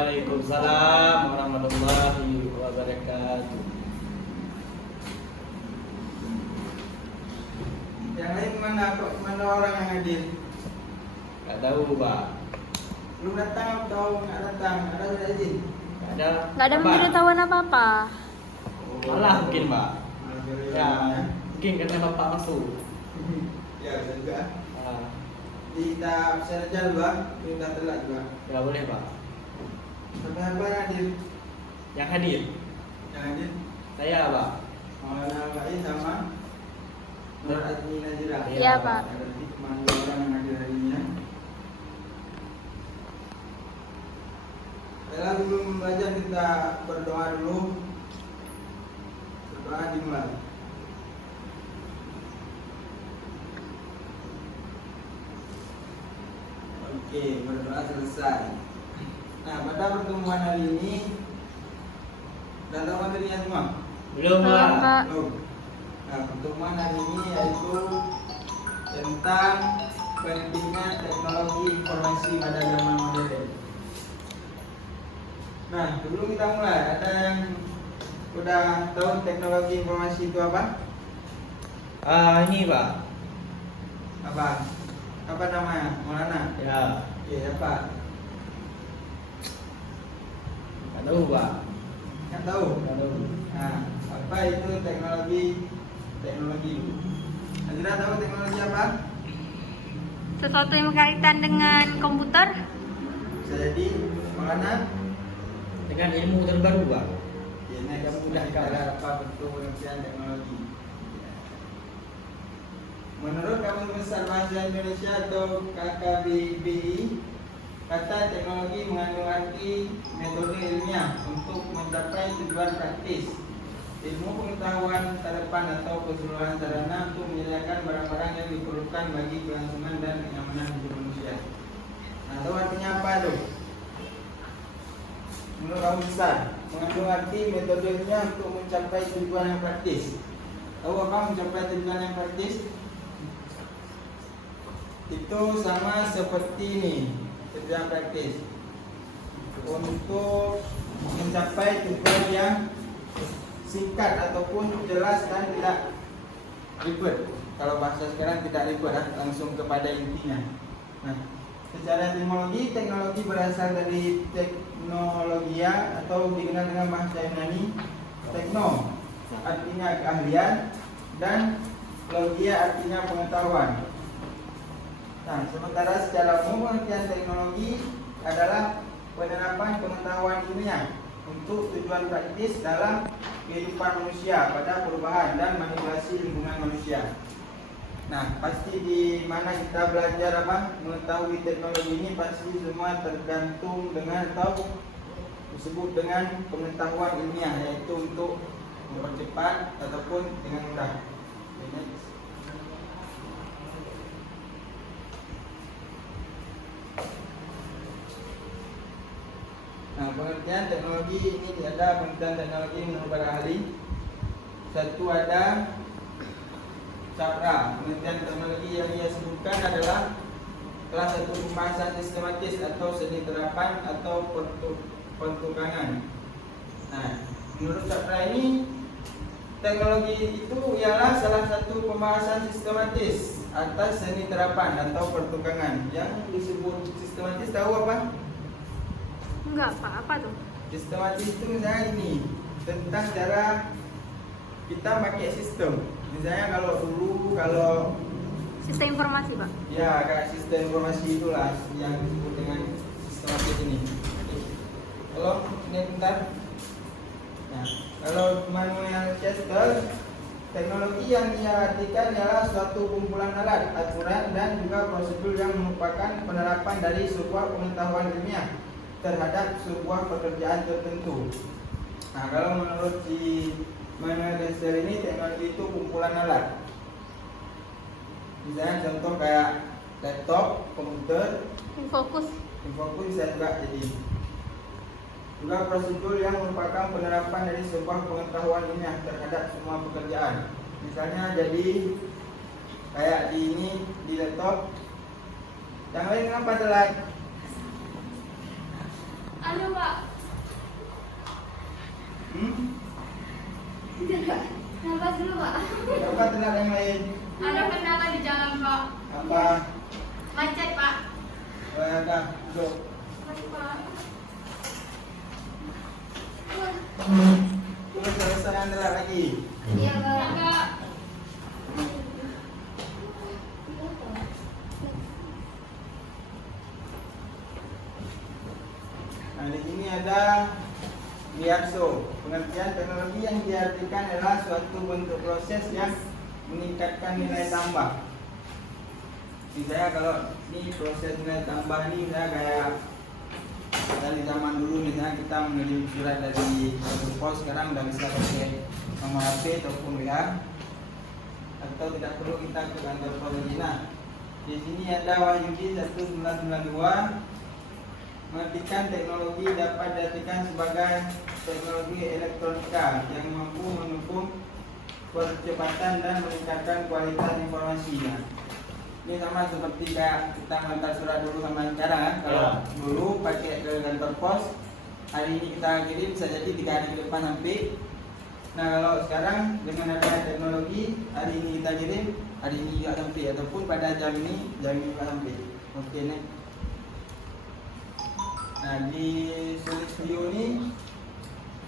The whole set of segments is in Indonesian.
Waalaikumsalam warahmatullahi wabarakatuh. Yang lain mana orang yang hadir? Gak tahu, Pak. Belum datang atau nggak datang? Ada tidak izin? Gak ada. Nggak ada pemberitahuan apa-apa. Malah mungkin, Pak. Ya, Ya. mungkin karena Bapak masuk. Ya, bisa juga. Ah, Kita saja Pak, kita telat juga. gak boleh, Pak. Sampai apa yang hadir? Yang hadir, Yang hadir? saya, Pak. Maulana Faiz sama Nur Azmi Nazira. Iya, Pak. Berarti cuma 2 orang yang hadir hari ini ya. Setelah sebelum belajar kita berdoa dulu. Berdoa dimulai. Oke, berdoa selesai. Nah, pada pertemuan hari ini sudah tahu materinya semua? Belum, Belum, Pak. Pak. Belum. Nah, pertemuan hari ini yaitu tentang pentingnya teknologi informasi pada zaman modern. Nah, sebelum kita mulai, ada yang udah tahu teknologi informasi itu apa? Ini, Pak. Apa? Apa namanya? Maulana? Ya, Oke, apa? gak tahu, Pak. Nggak tahu? Gak tahu. Nah, apa itu teknologi? Anda tahu teknologi apa? Sesuatu yang berkaitan dengan komputer? Bisa jadi Maulana? Dengan ilmu terbaru, Pak. Ya, ini kamu udah ada apa bentuk pengertian teknologi? Menurut Kamus Besar Bahasa Indonesia atau KKBBI, kata teknologi mengandung arti metode ilmiah untuk mencapai tujuan praktis, ilmu pengetahuan terdepan atau keseluruhan sarana untuk menyediakan barang-barang yang diperlukan bagi kelangsungan dan kenyamanan hidup manusia. Nah, itu artinya apa tuh? Menurut Kamus Besar, mengandung arti metode ilmiah untuk mencapai tujuan yang praktis. Tahu apa mencapai tujuan yang praktis? Itu sama seperti ini, tujuan praktis untuk mencapai tujuan yang singkat ataupun jelas dan tidak ribet. Kalau bahasa sekarang tidak ribet, langsung kepada intinya. Nah, secara etimologi, teknologi berasal dari teknologia atau dikenal dengan bahasa Yunani tekno, artinya keahlian, dan logia artinya pengetahuan. Nah, sementara secara umum pengertian teknologi adalah penerapan pengetahuan ilmiah untuk tujuan praktis dalam kehidupan manusia pada perubahan dan manipulasi lingkungan manusia. Nah, pasti di mana kita belajar mengetahui teknologi ini pasti semua tergantung dengan atau disebut dengan pengetahuan ilmiah, yaitu untuk mempercepat ataupun dengan mudah. Nah, pengertian teknologi ini ada pengertian teknologi menurut para ahli. Satu ada Capra. Pengertian teknologi yang ia sebutkan adalah kelas satu pembahasan sistematis atau seni terapan atau pertukangan. Nah, menurut Capra ini teknologi itu ialah salah satu pembahasan sistematis atas seni terapan atau pertukangan. Yang disebut sistematis tahu apa? Enggak, Pak. Apa tuh? Sistematis itu misalnya ini tentang cara kita pakai sistem. Misalnya kalau Sistem informasi, Pak. ya kayak sistem informasi itulah yang disebut dengan sistematis ini. Kalau ini bentar. Nah, kalau Manuel Chester, teknologi yang ia artikan ialah suatu kumpulan alat, aturan, dan juga prosedur yang merupakan penerapan dari sebuah pengetahuan ilmiah terhadap sebuah pekerjaan tertentu. Nah, kalau menurut si Manuel Chester ini teknologi itu kumpulan alat. Misalnya contoh kayak laptop, komputer, Fokus. infokus bisa juga jadi. Juga prosedur yang merupakan penerapan dari sebuah pengetahuan ilmiah terhadap semua pekerjaan. Misalnya jadi kayak di ini di laptop. Yang lain kenapa telat? Anu Pak. Tidak. Nafas dulu Pak. Apa tidak yang lain? Ada kendala di jalan Pak. Apa? Macet Pak. Dah, duduk. Mari Pak. Terus selesai anda lagi. Iya Pak. Nah, di sini ada Biarso. Pengertian teknologi yang diartikan adalah suatu bentuk proses yang meningkatkan nilai tambah. Misalnya kalau ini proses nilai tambah ini misalnya kayak dari zaman dulu misalnya kita mengirim surat dari pos, sekarang udah bisa pakai nomor HP ataupun WA, atau tidak perlu kita ke kantor pos lagi. Nah, di sini ada Wahyudi 1992 mengartikan teknologi dapat diartikan sebagai teknologi elektronika yang mampu mendukung percepatan dan meningkatkan kualitas informasi. Nah, ini sama seperti kayak kita mengantar surat dulu sama sekarang kan? Kalau dulu pakai ke kantor pos, hari ini kita kirim bisa jadi 3 hari ke depan sampai. Nah, kalau sekarang dengan adanya teknologi, hari ini kita kirim, hari ini juga sampai, ataupun pada jam ini juga sampai. Oke, nih. Nah, di Sulistyo ini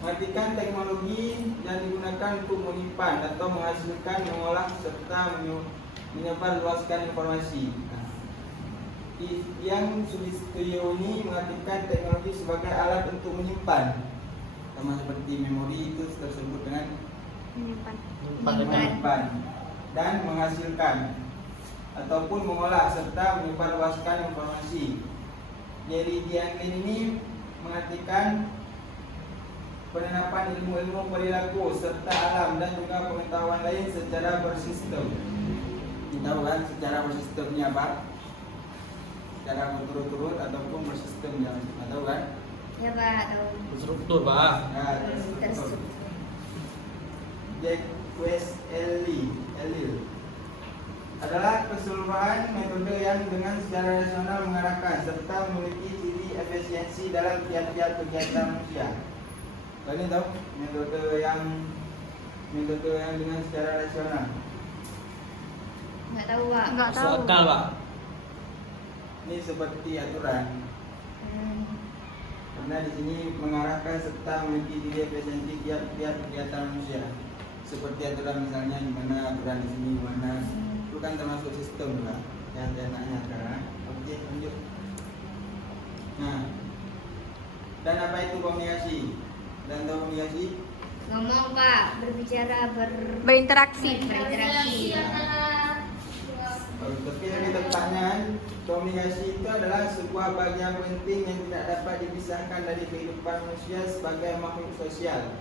mengartikan teknologi yang digunakan untuk menyimpan atau menghasilkan, mengolah serta menyebarluaskan informasi. Nah, yang Sulistyo ini mengartikan teknologi sebagai alat untuk menyimpan, sama seperti memori itu tersebut dengan menyimpan dan menghasilkan ataupun mengolah serta menyebarluaskan informasi. Jadi yang ini mengartikan penerapan ilmu-ilmu perilaku serta alam dan juga pengetahuan lain secara bersistem. Kita tahu kan secara bersistemnya apa? Secara berturut-turut ataupun bersistem, yang kita tahu kan? Ya Pak, tahu. Struktur Pak. Nah, Terstruktur. Jack West Elil adalah keseluruhan metode yang dengan secara rasional mengarahkan serta memiliki ciri efisiensi dalam tiap-tiap kegiatan manusia. Kalian tahu metode yang dengan secara rasional? Enggak tahu Pak. Enggak Masuk akal Pak. Ini seperti aturan. Karena di sini mengarahkan serta memiliki ciri efisiensi tiap-tiap kegiatan manusia. Seperti aturan misalnya gimana aturan di sini gimana. Itu kan termasuk sistem lah yang enaknya sekarang. Oke, lanjut. Nah, dan apa itu komunikasi? Dan tahu komunikasi? Ngomong Pak, berbicara, berinteraksi. Tapi lebih tepatnya, komunikasi itu adalah sebuah bagian penting yang tidak dapat dipisahkan dari kehidupan manusia sebagai makhluk sosial.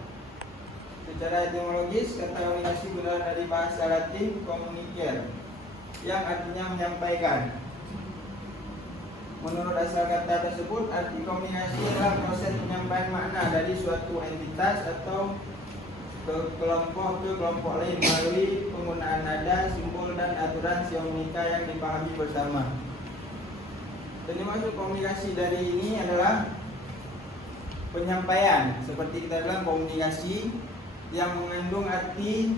Secara etimologis, kata komunikasi berasal dari bahasa Latin communicare, yang artinya menyampaikan. Menurut asal kata tersebut, arti komunikasi adalah proses penyampaian makna dari suatu entitas atau kelompok ke kelompok lain melalui penggunaan nada, simbol, dan aturan semiotika yang dipahami bersama. Dan dimaksud komunikasi dari ini adalah penyampaian, seperti kita bilang komunikasi yang mengandung arti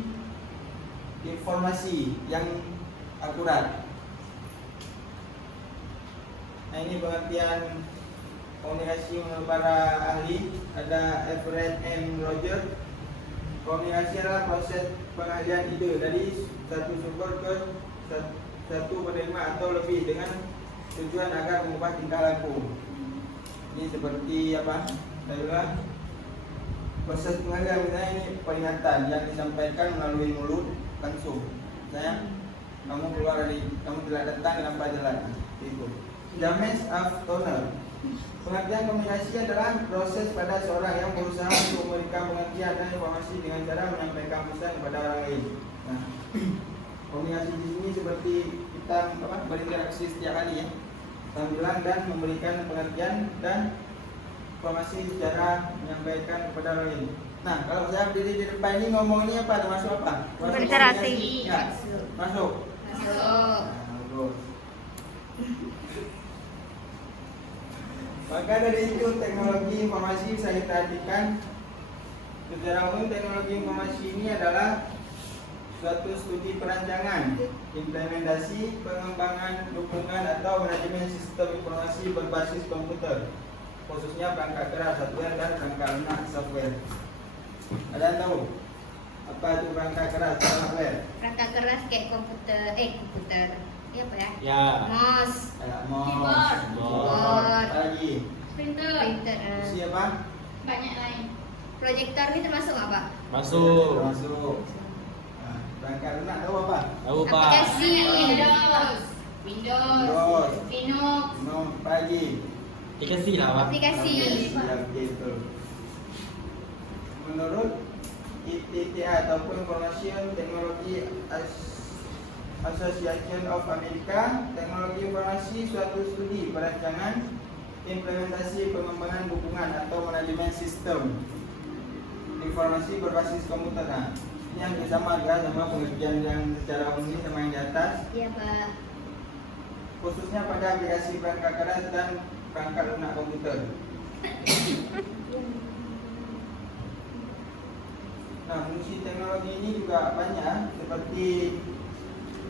informasi yang akurat. Nah, ini pengertian komunikasi menurut para ahli. Ada Everett M. Rogers. Komunikasi adalah proses pengalihan ide dari satu sumber ke satu penerima atau lebih dengan tujuan agar mengubah tingkah laku. Ini seperti apa? Adalah proses pengalihan, misalnya ini peringatan yang disampaikan melalui mulut langsung. Saya, kamu telah datang tanpa jalan. Itu. James F. Turner. Pengertian komunikasi adalah proses pada seorang yang berusaha untuk memberikan pengertian dan informasi dengan cara menyampaikan pesan kepada orang lain. Nah, komunikasi di sini seperti kita berinteraksi setiap hari ya, tampilan dan memberikan pengertian dan informasi secara menyampaikan kepada orang lain. Nah, kalau saya berdiri di depan ini ngomong ini apa? Termasuk apa? Berinteraksi. Ya, masuk. Masuk. Nah, bagus. Maka dari itu teknologi informasi bisa kita artikan secara umum teknologi informasi ini adalah suatu studi perancangan, implementasi, pengembangan, dukungan atau manajemen sistem informasi berbasis komputer, khususnya perangkat keras hardware dan perangkat lunak software. Ada yang tahu apa itu perangkat keras dan hardware? Perangkat keras kayak komputer. Ini apa ya? Ya. Mouse, Ada mouse, Keyboard. keyboard, apa lagi? printer. Fungsi apa? Banyak lain. Proyektor ini termasuk apa? Masuk. Masuk. Nah, perangkat lunak tahu apa? Tahu Pak. Aplikasi. Windows. Linux. No, pagi. Dikasih lah Pak. Aplikasi. Siap gitu. Menurut ITTA ataupun Information Technology Association of America, teknologi informasi suatu studi perancangan, implementasi, pengembangan, dukungan atau manajemen sistem informasi berbasis komputer. Nah, ini yang sama juga sama pengertian yang secara umum sama yang di atas, Iya Pak. khususnya pada aplikasi perangkat keras dan perangkat lunak komputer. Nah, fungsi teknologi ini juga banyak, seperti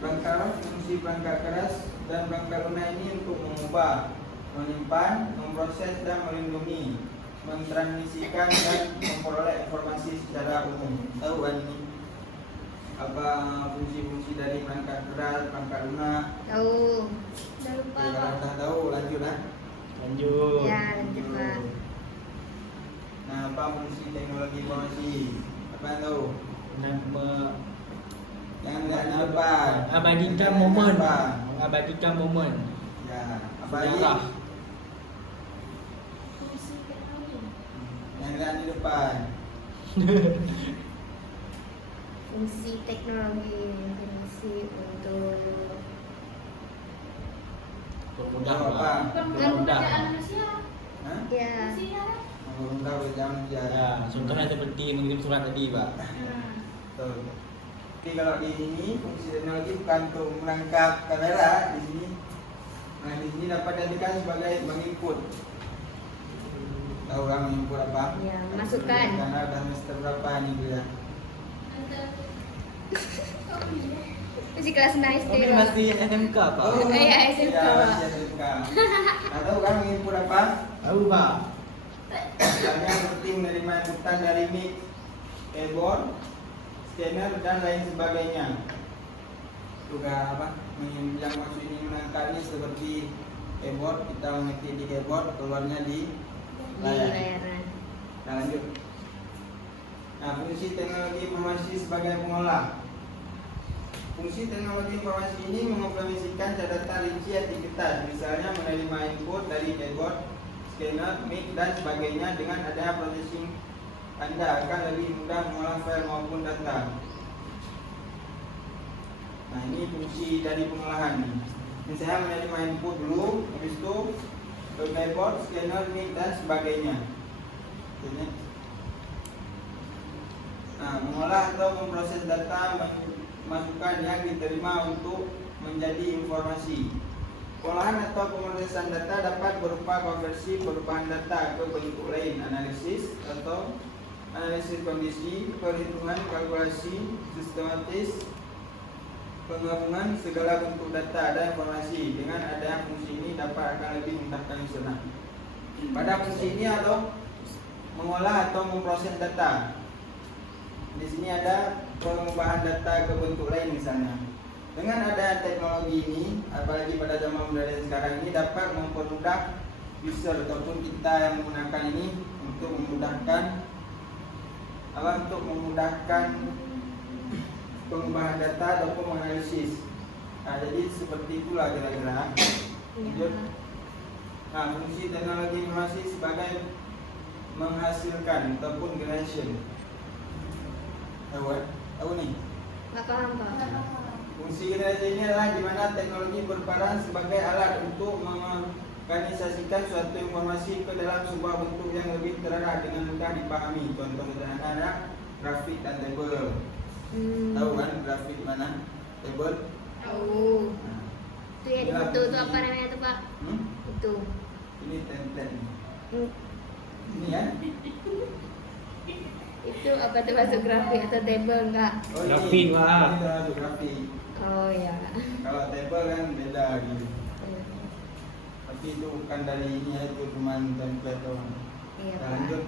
fungsi perangkat keras dan perangkat lunak ini untuk mengubah, menyimpan, memproses dan melindungi, mentransmisikan dan memperoleh informasi secara umum. Tahu kan ini apa fungsi-fungsi dari perangkat keras, perangkat lunak? Tahu. Udah lupa Oke, kalau Pak. sudah tahu lanjut lah. Lanjut. Ya, lanjut Pak. Nah, apa fungsi teknologi informasi? Apa yang tahu? Yang enggak di depan. Abadikan Yang momen. depan. Mengabadikan momen. Ya, apa lagi? Sejarah. Yang enggak di depan. Fungsi teknologi informasi untuk Permudah Tahu apa? Pak. Permudah. Hah? ya. Mempermudah berjalan Ya, jalan. contohnya seperti mengirim surat tadi Pak. Betul. Tapi kalau di sini fungsi teknologi bukan untuk menangkap kamera di sini. Nah, di sini dapat dijadikan sebagai menginput. Tahu kan menginput apa? Ya, masukkan. Karena udah semester berapa nih dia? Masih kelas 9 SD. Kami Pak. masih SMK Pak. Iya, SMK, Iya, Pak. masih SMK. Nah, tahu kan menginput apa? Tahu Pak. Misalnya seperti menerima inputan dari mic, keyboard, scanner dan lain sebagainya. Juga apa? Yang maksud ini menangkapnya seperti keyboard, kita mengetik di keyboard, keluarnya di Di layar. layaran. Nah, lanjut. Nah, fungsi teknologi informasi sebagai pengolah. Fungsi teknologi informasi ini mengoperasikan catatan rinci aktivitas, misalnya menerima input dari keyboard, scanner, mic dan sebagainya. Dengan adanya processing, Anda akan lebih mudah mengolah file maupun data. Nah, ini fungsi dari pengolahan. Misalnya menerima input dulu, habis itu ke keyboard, scanner, mic dan sebagainya. Ini. Nah, mengolah atau memproses data masukan yang diterima untuk menjadi informasi. Pengolahan atau pemrosesan data dapat berupa konversi perubahan data ke bentuk lain, analisis atau analisis kondisi, perhitungan, kalkulasi, sistematis, penggabungan segala bentuk data dan informasi. Dengan adanya fungsi ini dapat akan lebih memudahkan usaha. Pada fungsi ini atau mengolah atau memproses data. Di sini ada pengubahan data ke bentuk lain misalnya. Dengan ada teknologi ini, apalagi pada zaman modern sekarang ini, dapat mempermudah user ataupun kita yang menggunakan ini untuk memudahkan pengubahan data ataupun menganalisis. Nah, jadi seperti itulah kira-kira. Lanjut. Nah, fungsi teknologi informasi sebagai menghasilkan ataupun generation. Tahu nih? Nggak paham Pak. Fungsi generasi ini adalah di mana teknologi berperan sebagai alat untuk mengorganisasikan suatu informasi ke dalam sebuah bentuk yang lebih terarah dengan mudah dipahami. Contoh sederhana grafik dan tabel. Tahu kan grafik mana? Tabel. Tahu. Nah, Itu yang inilah itu fungsi. apa namanya tuh Pak? Itu. Ini Ini tenten. Hmm, Ini ya. itu apa tuh masuk grafik atau table enggak? Oh, Grafik, ini. Pak. Ini termasuk grafik. Oh ya. Kalau table kan beda gitu. Tapi itu bukan dari ini ya, itu cuma template doang. Iya, Kita Pak. lanjut.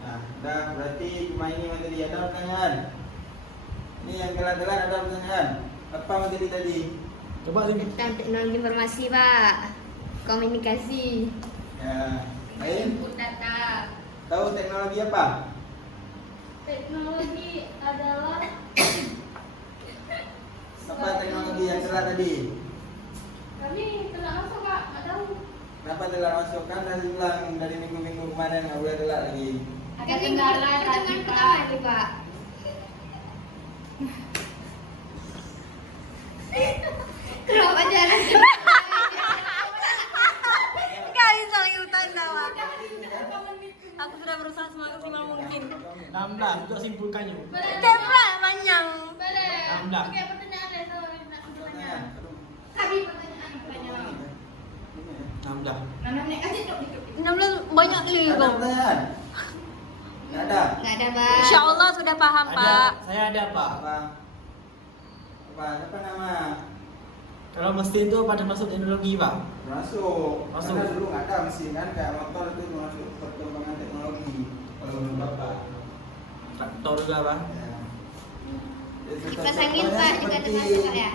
Nah, udah berarti cuma ini materi. Ada pertanyaan? Ini yang telat-telat ada pertanyaan. Apa materi tadi? Coba sih. Tentang teknologi informasi, Pak. Komunikasi. Ya. Lain? Input data. Tahu teknologi apa? Teknologi adalah Apa teknologi yang telat tadi? kami telah masuk, Pak. Nggak tahu. Kenapa telat masuk? Kan dari ulang dari minggu-minggu kemarin nggak boleh telat lagi. Ada kendala tadi, Pak. Kenapa jalan? Gak bisa ikutan dalam. Aku sudah berusaha semaksimal mungkin. 16 untuk simpulkannya. Tembak panjang. 16. Oke, pertanyaan deh, so, nak pertanyaan. Pertanyaan. Aduh. Tadi pertanyaan. 16. Mana nih? Aja dok. 16 banyak Ada nih kok. pertanyaan? Nggak ada. Nggak ada, Pak. Insya Allah sudah paham Ada, Pak. saya ada Pak. Apa? Apa nama? Kalau mesin itu pada masuk teknologi Pak. Masuk. Masuk. Karena dulu nggak ada mesin kan, kayak motor itu masuk perkembangan teknologi. Kalau menurut Bapak. Traktor juga Pak. Ya. Itu Kipas angin, contohnya Pak, juga seperti- termasuk, Pak, ya?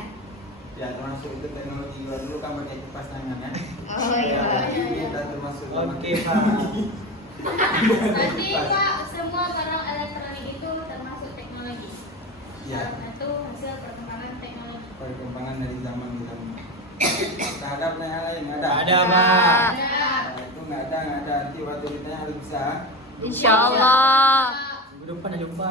Ya termasuk itu teknologi. Kalau dulu kan pakai kipas tangan ya. Oh iya. Ini kita termasuk. Oke Pak. Nanti Pak, semua barang elektronik itu termasuk teknologi. Ya. Itu hasil perkembangan teknologi. Perkembangan dari zaman kita. Nah, ada pertanyaan lain? Ada. Ada Pak. Ada. Nah, itu nggak ada. Nanti waktu ditanya harus bisa. Insya Allah. Minggu depan ada jumpa.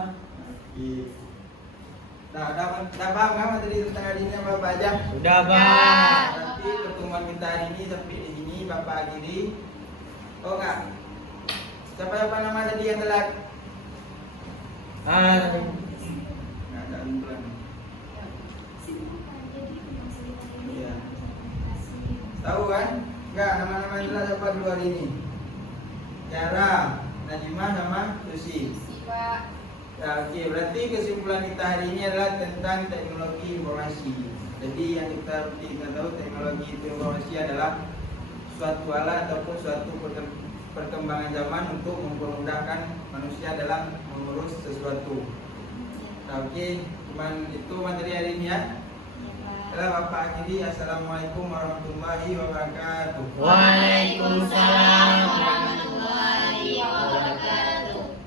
Nah, udah paham kan materi tentang hari ini Bapak aja? Sudah Pak. Nanti pertemuan kita hari ini sampai di sini Bapak akhiri. Oh enggak? Siapa nama tadi yang telat? Ah, Nggak ada kumpulan. Iya. Tahu kan? Enggak, nama-nama yang telat siapa dulu hari ini? Tiara, Najimah sama Susi. Pak. Ya, oke, berarti kesimpulan kita hari ini adalah tentang teknologi informasi. Jadi yang kita tahu teknologi informasi adalah suatu alat ataupun suatu perkembangan zaman untuk mempermudahkan manusia dalam mengurus sesuatu. Nah, oke, cuman itu materi hari ini ya. Bapak akhiri, assalamualaikum warahmatullahi wabarakatuh. Waalaikumsalam.